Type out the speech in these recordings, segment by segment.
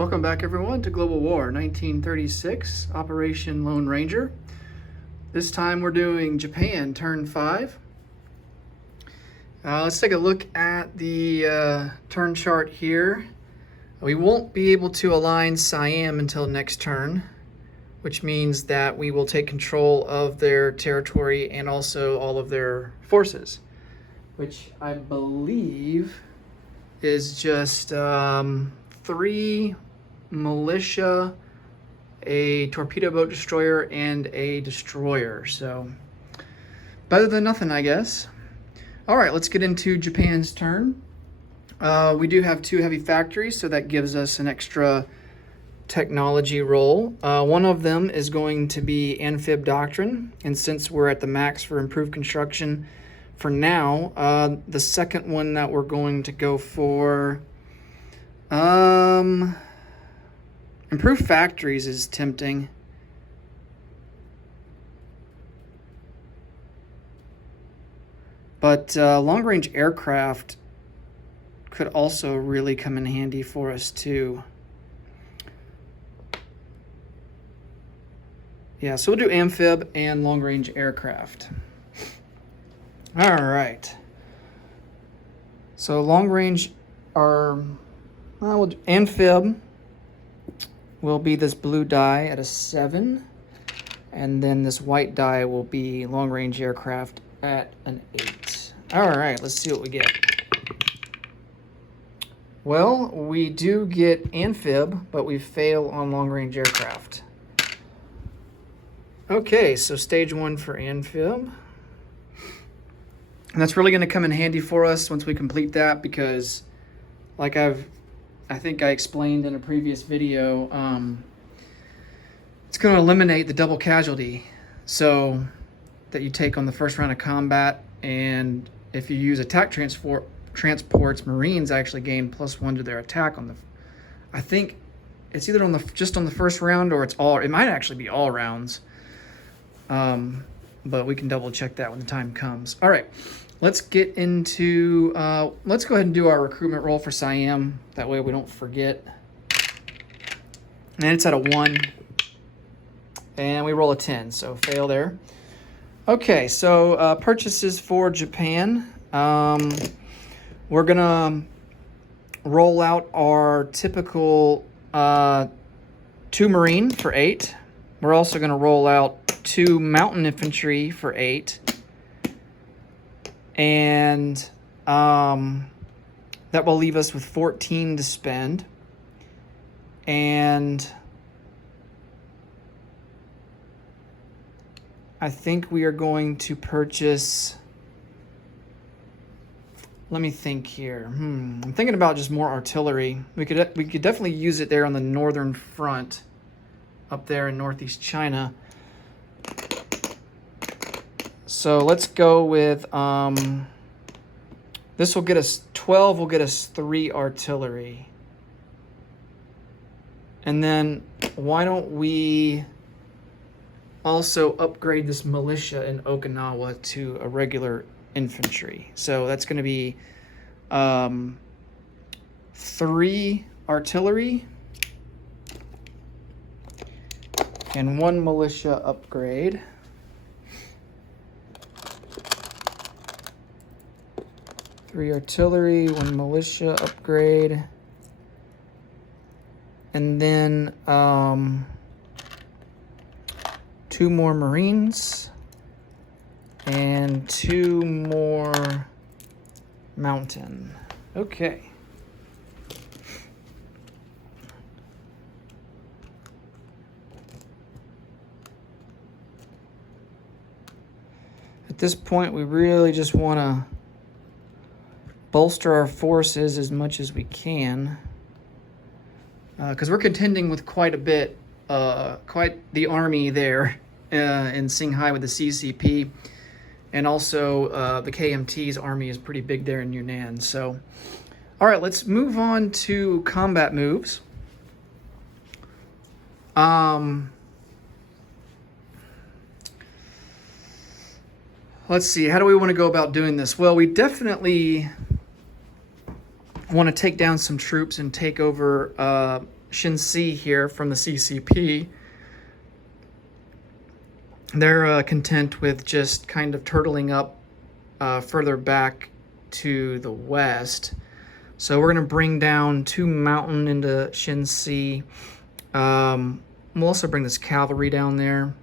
Welcome back, everyone, to Global War 1936, Operation Lone Ranger. This time we're doing Japan, turn 5. Let's take a look at the turn chart here. We won't be able to align Siam until next turn, which means that we will take control of their territory and also all of their forces, which I believe is just 3 militia, a torpedo boat destroyer, and a destroyer. So better than nothing, I guess. All right, let's get into Japan's turn. We do have 2 heavy factories, so that gives us an extra technology roll. One of them is going to be Amphib Doctrine, and since we're at the max for improved construction for now, the second one that we're going to go for, improved factories is tempting. But long-range aircraft could also really come in handy for us too. Yeah, so we'll do amphib and long-range aircraft. All right. So long-range we'll do amphib will be this blue die at a 7, and then this white die will be long-range aircraft at an 8. All right, let's see what we get. Well, we do get amphib, but we fail on long-range aircraft. Okay, so stage 1 for amphib. And that's really going to come in handy for us once we complete that, because like I think I explained in a previous video, it's going to eliminate the double casualty so that you take on the first round of combat. And if you use attack transports, Marines actually gain +1 to their attack on the, I think it's either on just on the first round, or it might actually be all rounds. But we can double check that when the time comes. All right, let's get into, let's go ahead and do our recruitment roll for Siam. That way we don't forget. And it's at a 1. And we roll a 10, so fail there. Okay, so purchases for Japan. We're gonna roll out our typical 2 Marine for 8. We're also gonna roll out 2 Mountain Infantry for 8. And that will leave us with 14 to spend. And I think we are going to purchase, let me think here. I'm thinking about just more artillery. We could definitely use it there on the northern front, up there in northeast China. So let's go with, this will get us 12, will get us 3 artillery. And then why don't we also upgrade this militia in Okinawa to a regular infantry. So that's going to be 3 artillery and 1 militia upgrade. Three artillery, 1 militia upgrade, and then 2 more Marines and 2 more Mountain. Okay. At this point, we really just want to bolster our forces as much as we can, because we're contending with quite the army there in Singhai with the CCP, and also the KMT's army is pretty big there in Yunnan. So, all right, let's move on to combat moves. Let's see, how do we want to go about doing this? Well, we definitely want to take down some troops and take over Shinsi here from the CCP, they're content with just kind of turtling up further back to the west. So we're going to bring down 2 mountain into Shinsi. We'll also bring this cavalry down there.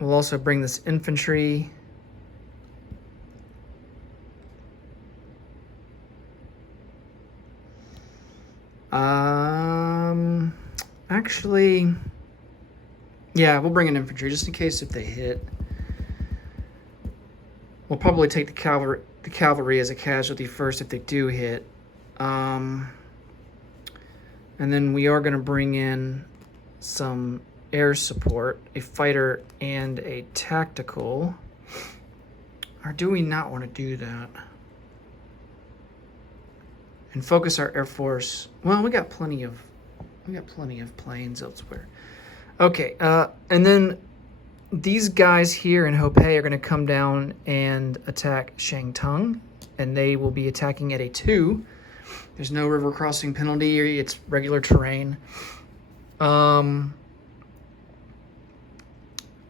We'll also bring this infantry. Actually, yeah, we'll bring in infantry just in case if they hit. We'll probably take the cavalry as a casualty first if they do hit. And then we are going to bring in some air support, a fighter and a tactical. Or do we not want to do that? And focus our air force. Well, we got plenty of planes elsewhere. Okay, and then these guys here in Hopei are going to come down and attack Shangtung, and they will be attacking at a 2. There's no river crossing penalty. It's regular terrain. And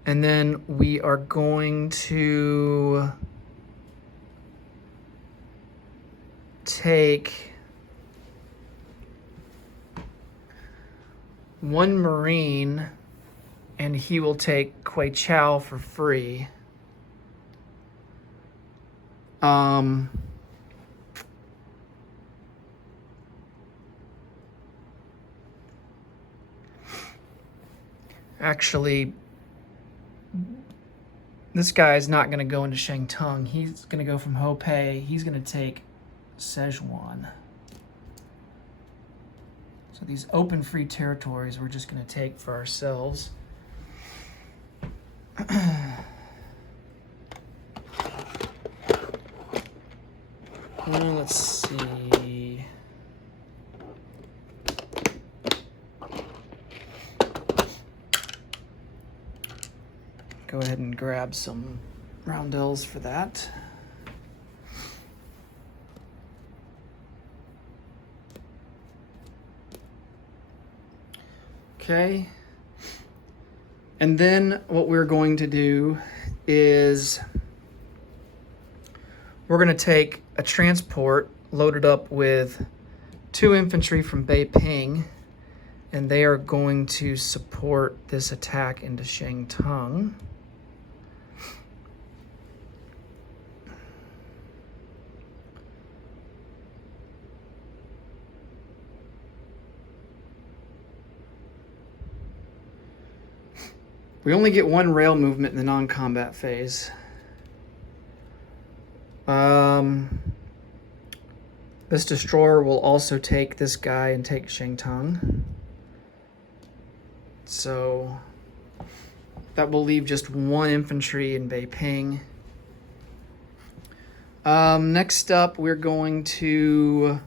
then we are going to take 1 Marine, and he will take Kuei Chao for free. Actually, this guy is not going to go into Shangtung. He's going to go from Hopei. He's going to take Szechuan. So these open free territories we're just going to take for ourselves. Let's see. Go ahead and grab some roundels for that. Okay. And then what we're going to do is we're going to take a transport loaded up with 2 infantry from Beiping, and they are going to support this attack into Shangtung. We only get 1 rail movement in the non-combat phase. This destroyer will also take this guy and take Shangtung. So that will leave just 1 infantry in Beiping. Next up, we're going to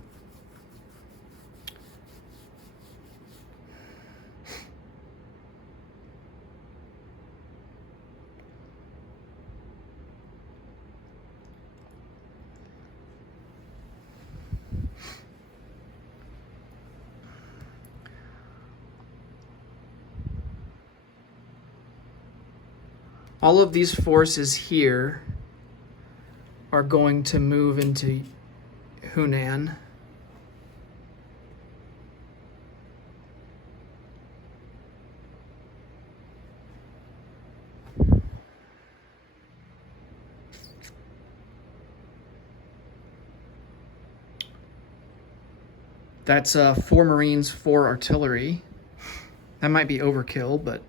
all of these forces here are going to move into Hunan. That's 4 Marines, 4 artillery. That might be overkill, but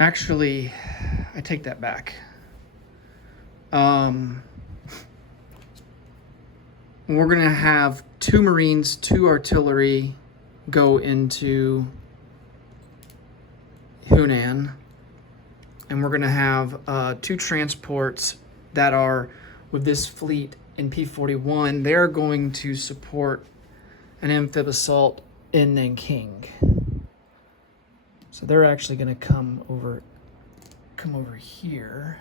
actually, I take that back. We're going to have 2 Marines, 2 artillery go into Hunan. And we're going to have 2 transports that are with this fleet in P-41. They're going to support an amphib assault in Nanking. So they're actually going to come over here.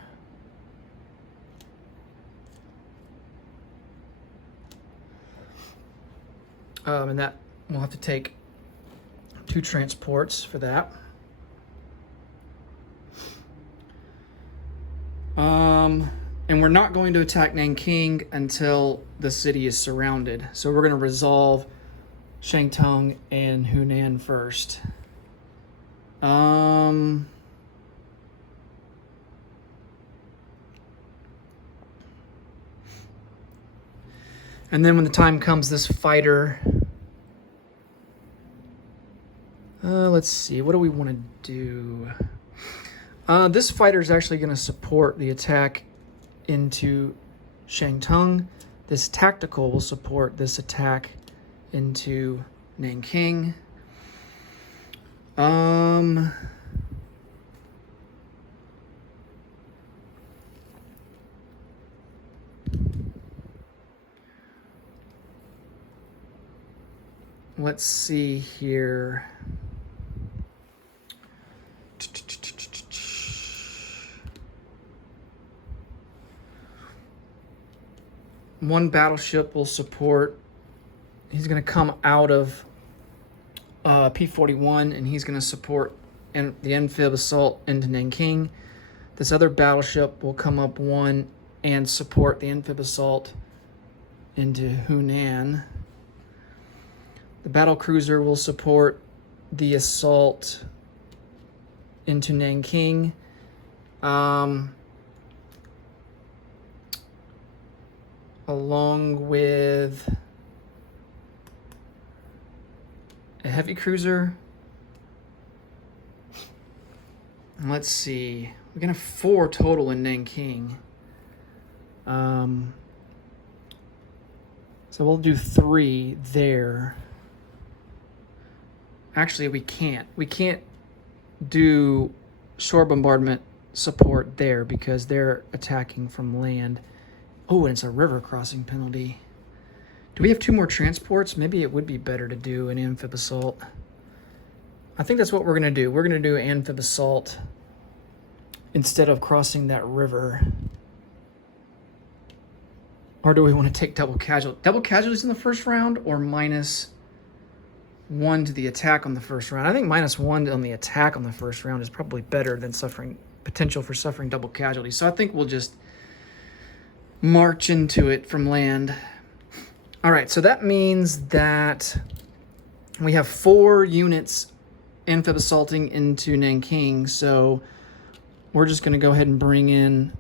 And that we'll have to take 2 transports for that. And we're not going to attack Nanking until the city is surrounded. So we're going to resolve Shantung and Hunan first. And then when the time comes, this fighter... let's see, what do we want to do? This fighter is actually going to support the attack into Shantung. This tactical will support this attack into Nanking. Let's see here. One battleship will support. He's going to come out of P-41, and he's going to support the amphib assault into Nanking. This other battleship will come up 1 and support the amphib assault into Hunan. The battle cruiser will support the assault into Nanking. Along with a heavy cruiser. And let's see, we're gonna have 4 total in Nanking. So we'll do 3 there. Actually, we can't. We can't do shore bombardment support there because they're attacking from land. Oh, and it's a river crossing penalty. Do we have 2 more transports? Maybe it would be better to do an amphib assault. I think that's what we're going to do. We're going to do amphib assault instead of crossing that river. Or do we want to take double casualties in the first round, or -1 to the attack on the first round? I think -1 on the attack on the first round is probably better than potential for suffering double casualties. So I think we'll just march into it from land. All right, so that means that we have 4 units amphib assaulting into Nanking. So we're just going to go ahead and bring in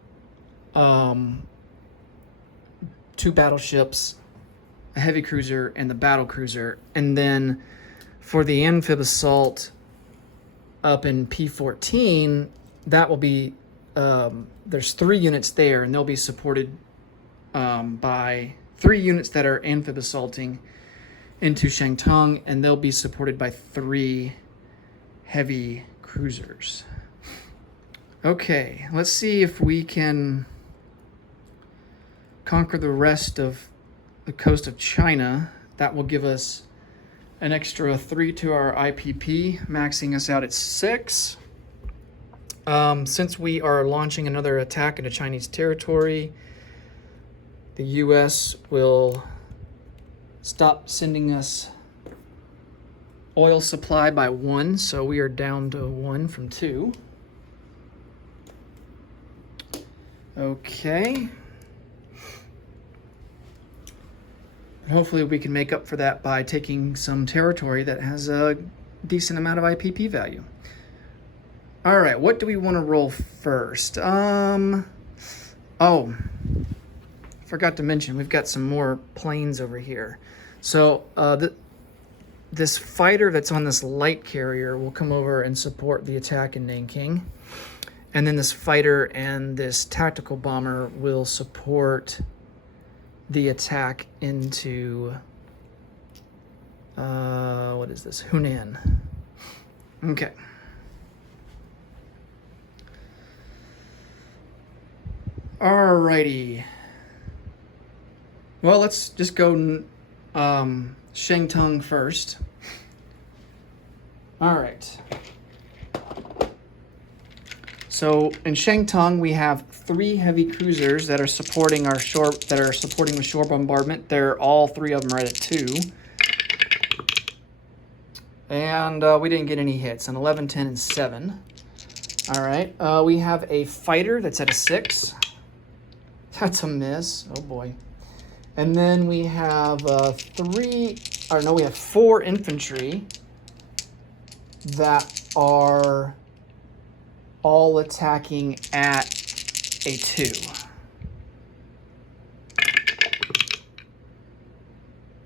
2 battleships, a heavy cruiser, and the battle cruiser. And then for the amphib assault up in P-14, that will be, there's 3 units there, and they'll be supported by 3 units that are amphib assaulting into Shantung, and they'll be supported by 3 heavy cruisers. Okay, let's see if we can conquer the rest of the coast of China. That will give us an extra 3 to our IPP, maxing us out at 6. Since we are launching another attack into Chinese territory, the U.S. will stop sending us oil supply by 1, so we are down to 1 from 2. Okay. Hopefully we can make up for that by taking some territory that has a decent amount of IPP value. All right, what do we want to roll first? Oh, forgot to mention, we've got some more planes over here. So this fighter that's on this light carrier will come over and support the attack in Nanking. And then this fighter and this tactical bomber will support the attack into, what is this? Hunan. Okay. Alrighty. Well, let's just go Shantung first. All right. So in Shangtung, we have 3 heavy cruisers that are supporting our shore, with shore bombardment. They're all 3 of them right at 2. And we didn't get any hits on 11, 10, and 7. All right, we have a fighter that's at a 6. That's a miss. Oh boy. And then we have 4 infantry that are all attacking at a 2.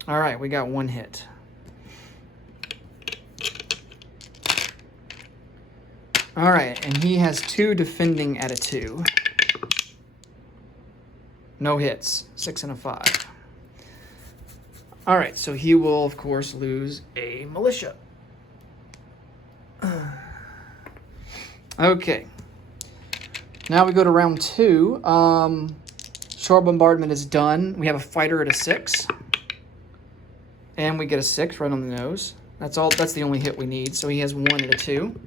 All right, we got 1 hit. All right, and he has 2 defending at a 2. No hits, 6 and a 5. All right, so he will, of course, lose a militia. Okay. Now we go to round 2. Shore bombardment is done. We have a fighter at a 6. And we get a 6 right on the nose. That's the only hit we need. So he has 1 at a 2.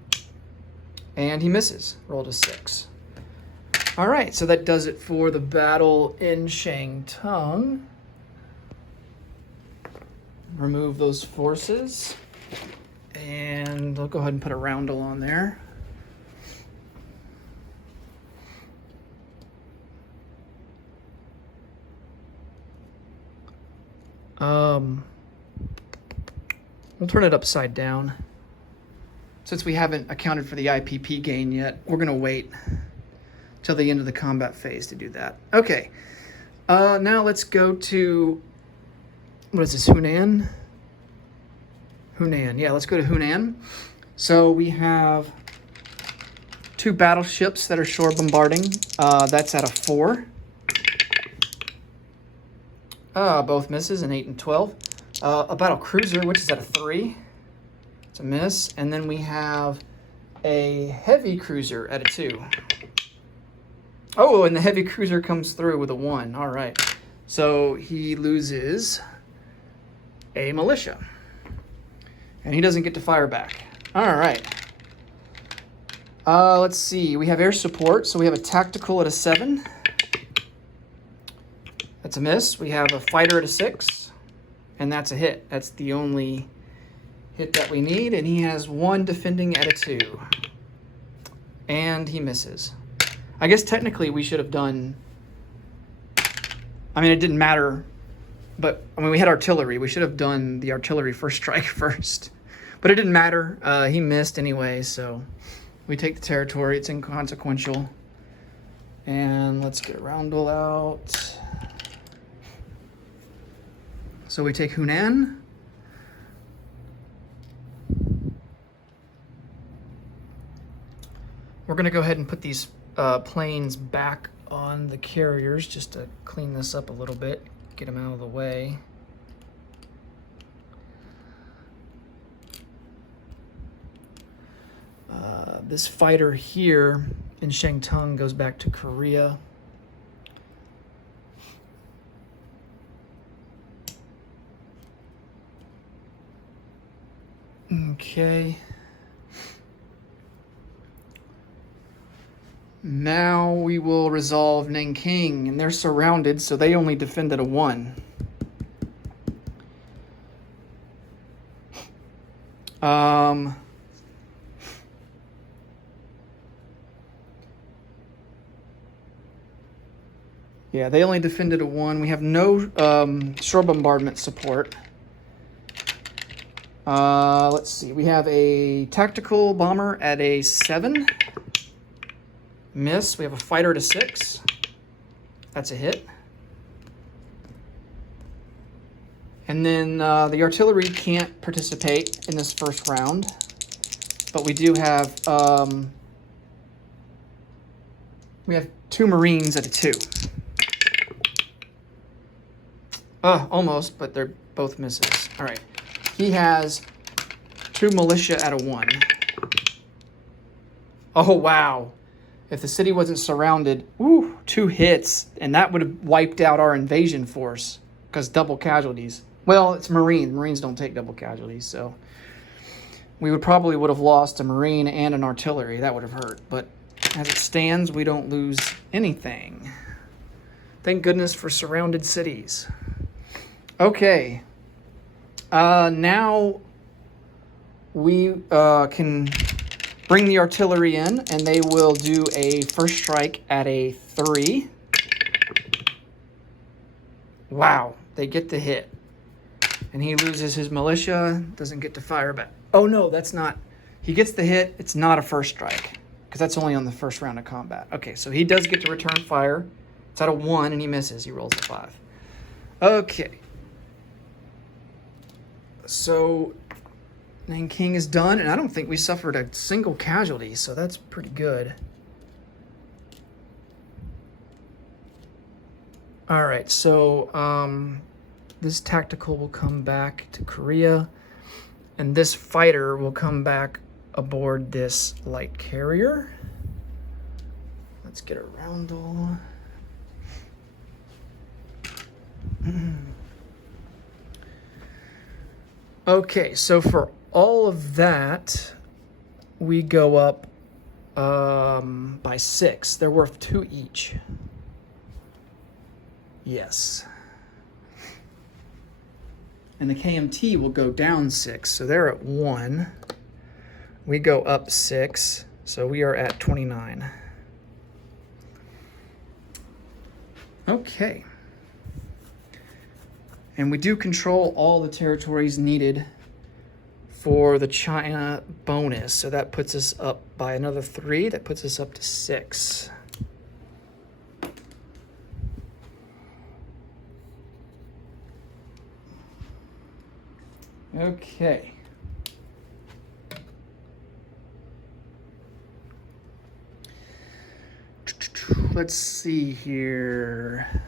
And he misses. Rolled a 6. All right, so that does it for the battle in Shangtung. Remove those forces. And I'll go ahead and put a roundel on there. We'll turn it upside down. Since we haven't accounted for the IPP gain yet, we're going to wait till the end of the combat phase to do that. Okay, now let's go to, what is this, Hunan? Hunan, yeah, let's go to Hunan. So we have 2 battleships that are shore bombarding. That's at a 4. Both misses, an 8 and 12. A battle cruiser, which is at a 3. It's a miss. And then we have a heavy cruiser at a 2. Oh, and the heavy cruiser comes through with a 1. All right. So he loses a militia. And he doesn't get to fire back. All right. Let's see. We have air support. So we have a tactical at a 7. That's a miss. We have a fighter at a 6. And that's a hit. That's the only hit that we need. And he has 1 defending at a 2. And he misses. I guess technically we should have done... I mean, it didn't matter. But, I mean, we had artillery. We should have done the artillery first strike first. But it didn't matter. He missed anyway, so we take the territory. It's inconsequential. And let's get Roundel out. So we take Hunan. We're going to go ahead and put these planes back on the carriers just to clean this up a little bit, get them out of the way. This fighter here in Shangtung goes back to Korea. Okay. Now we will resolve Nanking, and they're surrounded, so they only defended a 1. Yeah, they only defended a 1. We have no shore bombardment support. Let's see. We have a tactical bomber at a 7. Miss. We have a fighter at a 6. That's a hit. And then the artillery can't participate in this first round. But we do have... we have 2 Marines at a 2. Almost, but they're both misses. All right. He has 2 militia at a 1. Oh, wow. If the city wasn't surrounded, 2 hits, and that would have wiped out our invasion force because double casualties. Well, it's Marine. Marines don't take double casualties, so we would have lost a Marine and an artillery. That would have hurt, but As it stands, we don't lose anything. Thank goodness for surrounded cities. Okay. Now we can bring the artillery in, and they will do a first strike at a 3. Wow, they get the hit. And he loses his militia, doesn't get to fire back. Oh no, that's not. He gets the hit, it's not a first strike, because that's only on the first round of combat. Okay, so he does get to return fire. It's at a 1, and he misses. He rolls a 5. Okay. So Nanking is done, and I don't think we suffered a single casualty, so that's pretty good. All right, so this tactical will come back to Korea, and this fighter will come back aboard this light carrier. Let's get a roundel. Okay, so for all of that, we go up by 6. They're worth 2 each. Yes. And the KMT will go down 6, so they're at 1. We go up 6, so we are at 29. Okay. And we do control all the territories needed for the China bonus, so that puts us up by another 3. That puts us up to 6. Okay. Let's see here.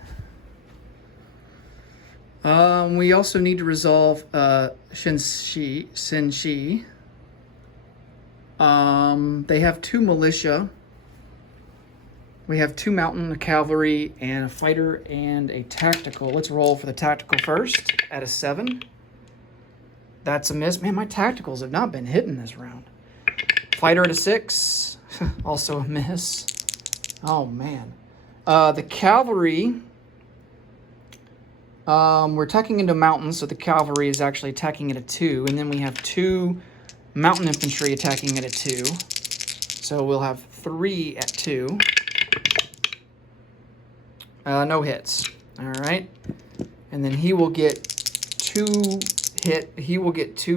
We also need to resolve Shenxi. They have 2 militia. We have 2 mountain cavalry and a fighter and a tactical. Let's roll for the tactical first at a 7. That's a miss. Man, my tacticals have not been hitting this round. Fighter at a 6. Also a miss. Oh, man. The cavalry, we're attacking into mountains, so the cavalry is actually attacking at a 2. And then we have 2 mountain infantry attacking at a 2. So we'll have 3 at 2. No hits. All right. And then he will get 2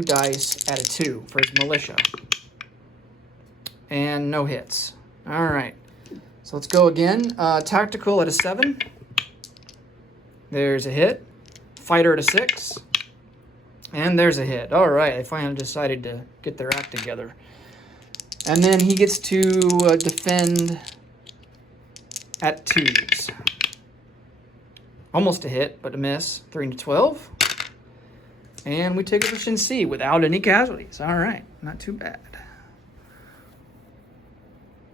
dice at a 2 for his militia. And no hits. All right. So let's go again. Tactical at a 7. There's a hit. Fighter at a 6. And there's a hit. All right. They finally decided to get their act together. And then he gets to defend at 2s. Almost a hit, but a miss. 3 to 12. And we take over Shenxi without any casualties. All right. Not too bad.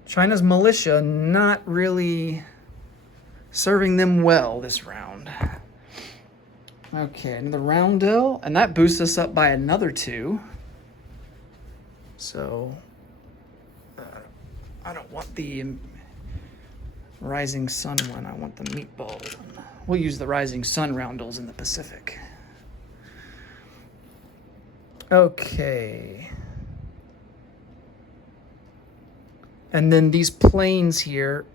China's militia not really serving them well this round. Okay, another roundel, and that boosts us up by another 2. So, I don't want the Rising Sun one. I want the meatball one. We'll use the Rising Sun roundels in the Pacific. Okay. And then these planes here,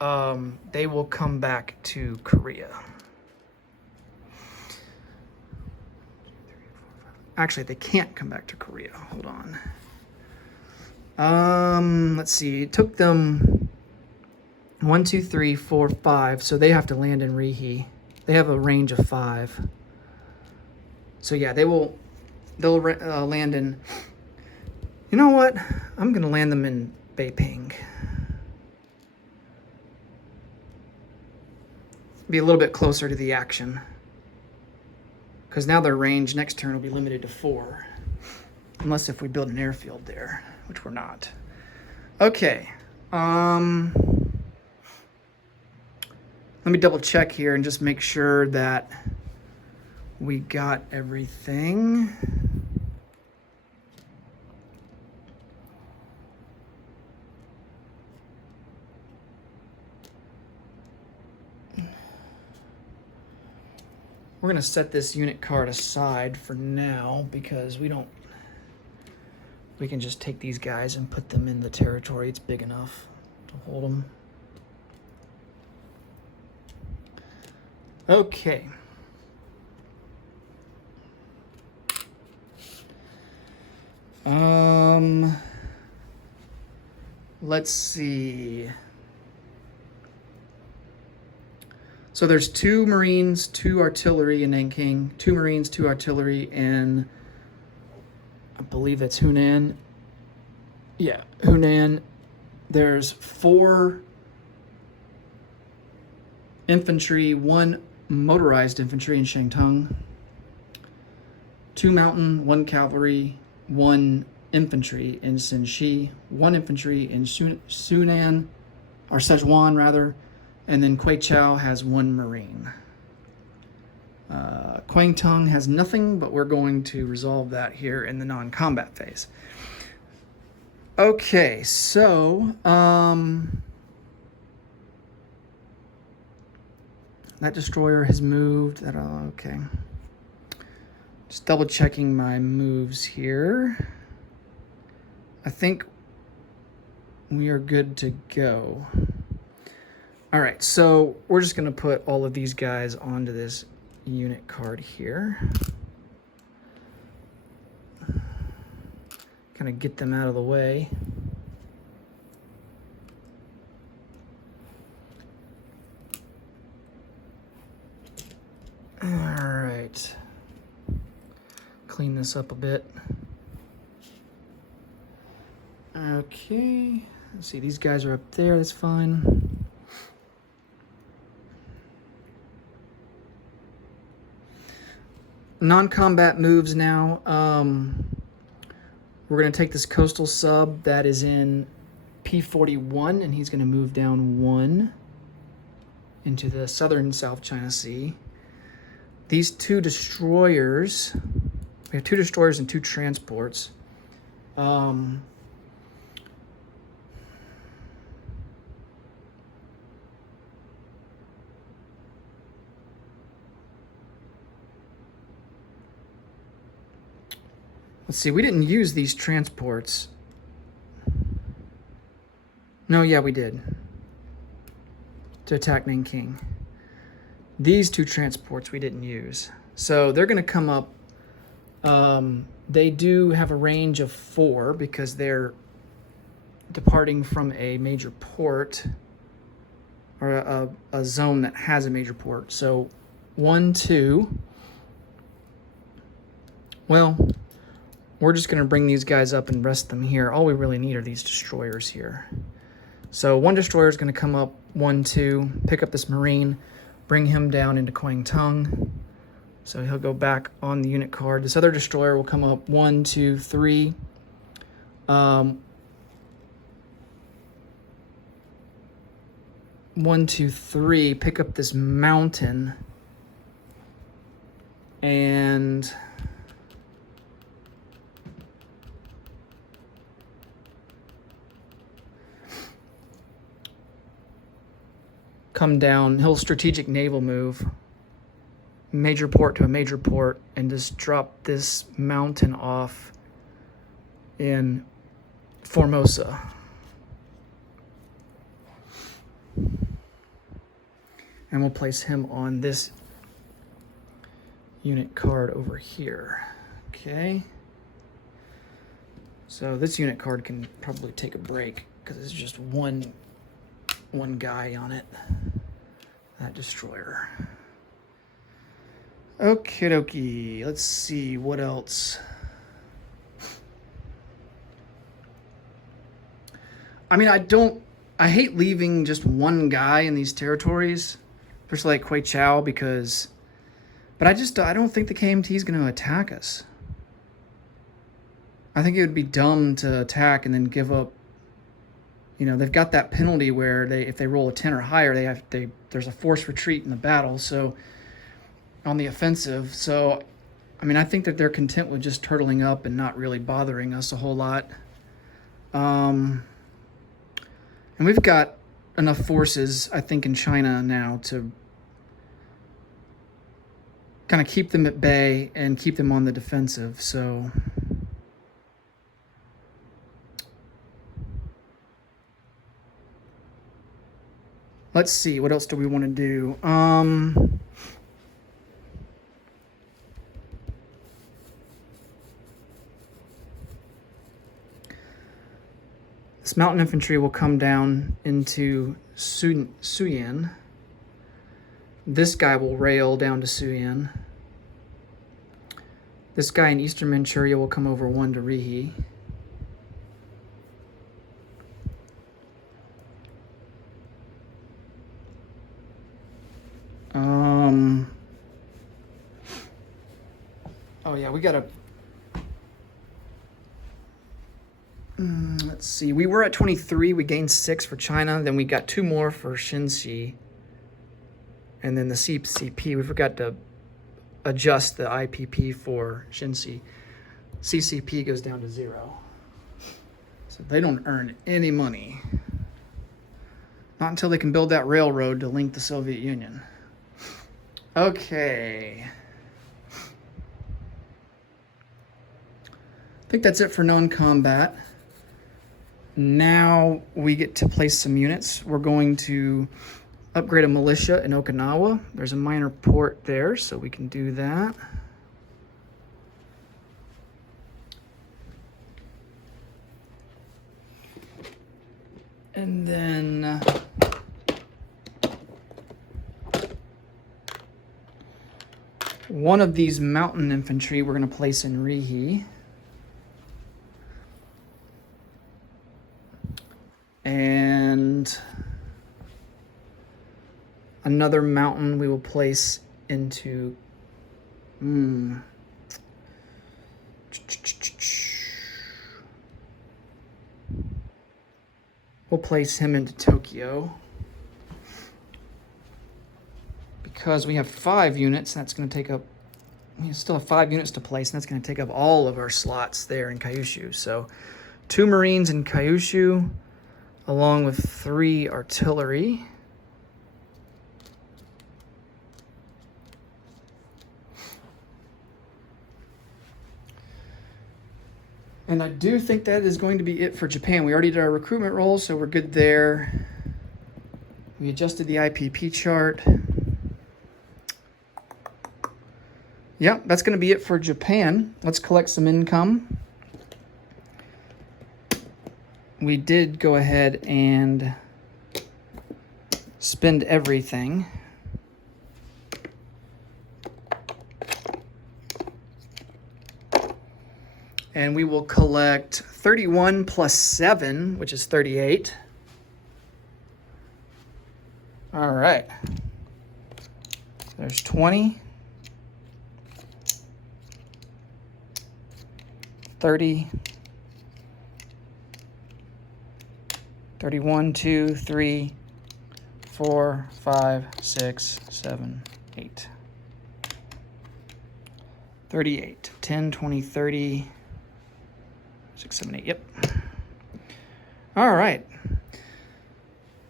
they will come back to Korea. Actually, they can't come back to Korea. Hold on. Let's see. It took them 1, 2, 3, 4, 5. So they have to land in Rihe. They have a range of 5. So yeah, they'll land in. You know what? I'm gonna land them in Beiping. Be a little bit closer to the action. Because now their range next turn will be limited to 4. Unless if we build an airfield there, which we're not. Okay. Let me double check here and just make sure that we got everything. We're going to set this unit card aside for now because we can just take these guys and put them in the territory. It's big enough to hold them. Okay. Let's see. So there's 2 Marines, 2 artillery in Nanking, 2 Marines, 2 artillery in, I believe it's Hunan. Yeah, Hunan. There's 4 infantry, 1 motorized infantry in Shantung, 2 mountain, 1 cavalry, 1 infantry in Sinshi, 1 infantry in Sunan, or Szechuan rather, and then Kweichow has 1 marine. Kwangtung has nothing, but we're going to resolve that here in the non-combat phase. Okay, so that destroyer has moved. Okay. Just double checking my moves here. I think we are good to go. All right, so we're just gonna put all of these guys onto this unit card here. Kind of get them out of the way. All right. Clean this up a bit. Okay, let's see, these guys are up there, that's fine. Non-combat moves now. We're gonna take this coastal sub that is in P41 and he's gonna move down 1 into the southern South China Sea. These 2 destroyers, we have 2 destroyers and 2 transports. Let's see, we didn't use these transports. No, yeah, we did. To attack Nanking. These 2 transports we didn't use. So they're going to come up. They do have a range of 4 because they're departing from a major port or a zone that has a major port. So 1, 2. Well, we're just going to bring these guys up and rest them here. All we really need are these destroyers here. So 1 destroyer is going to come up 1, 2, pick up this Marine, bring him down into Kwangtung. So he'll go back on the unit card. This other destroyer will come up 1, 2, 3. 1, 2, 3, pick up this mountain. And come down. He'll strategic naval move. Major port to a major port and just drop this mountain off in Formosa. And we'll place him on this unit card over here. Okay. So this unit card can probably take a break because it's just one guy on it. That destroyer. Okie dokie. Let's see what else. I mean, I hate leaving just one guy in these territories, especially like Kweichow, but I don't think the KMT is going to attack us. I think it would be dumb to attack and then give up. You know, they've got that penalty where if they roll a 10 or higher, there's a forced retreat in the battle. So on the offensive. So, I mean, I think that they're content with just turtling up and not really bothering us a whole lot. And we've got enough forces, I think, in China now to kind of keep them at bay and keep them on the defensive. So let's see, what else do we want to do? This mountain infantry will come down into Suyan. This guy will rail down to Suyan. This guy in Eastern Manchuria will come over 1 to Rihi. Oh yeah, we gotta. Let's see. We were at 23. We gained 6 for China. Then we got 2 more for Shinxi. And then the CCP. We forgot to adjust the IPP for Shinxi. CCP goes down to 0. So they don't earn any money. Not until they can build that railroad to link the Soviet Union. Okay. I think that's it for non-combat. Now we get to place some units. We're going to upgrade a militia in Okinawa. There's a minor port there, so we can do that. And then one of these mountain infantry we're going to place in Rihi. And another mountain we will place into we'll place him into Tokyo. Because we have 5 units, that's going to take up, we still have 5 units to place, and that's going to take up all of our slots there in Kyushu. So 2 Marines in Kyushu, along with 3 artillery. And I do think that is going to be it for Japan. We already did our recruitment roll, so we're good there. We adjusted the IPP chart. Yeah, that's going to be it for Japan. Let's collect some income. We did go ahead and spend everything. And we will collect 31 plus 7, which is 38. All right. There's 20. 30. 31, 2, 3, 4, 5, 6, 7, 8. 38. 10, 20, 30. 6, 7, 8. Yep. All right.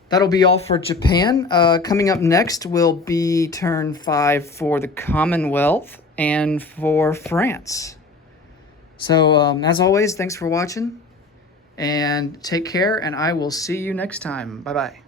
That'll be all for Japan. Coming up next will be turn 5 for the Commonwealth and for France. So, as always, thanks for watching. And take care, and I will see you next time. Bye-bye.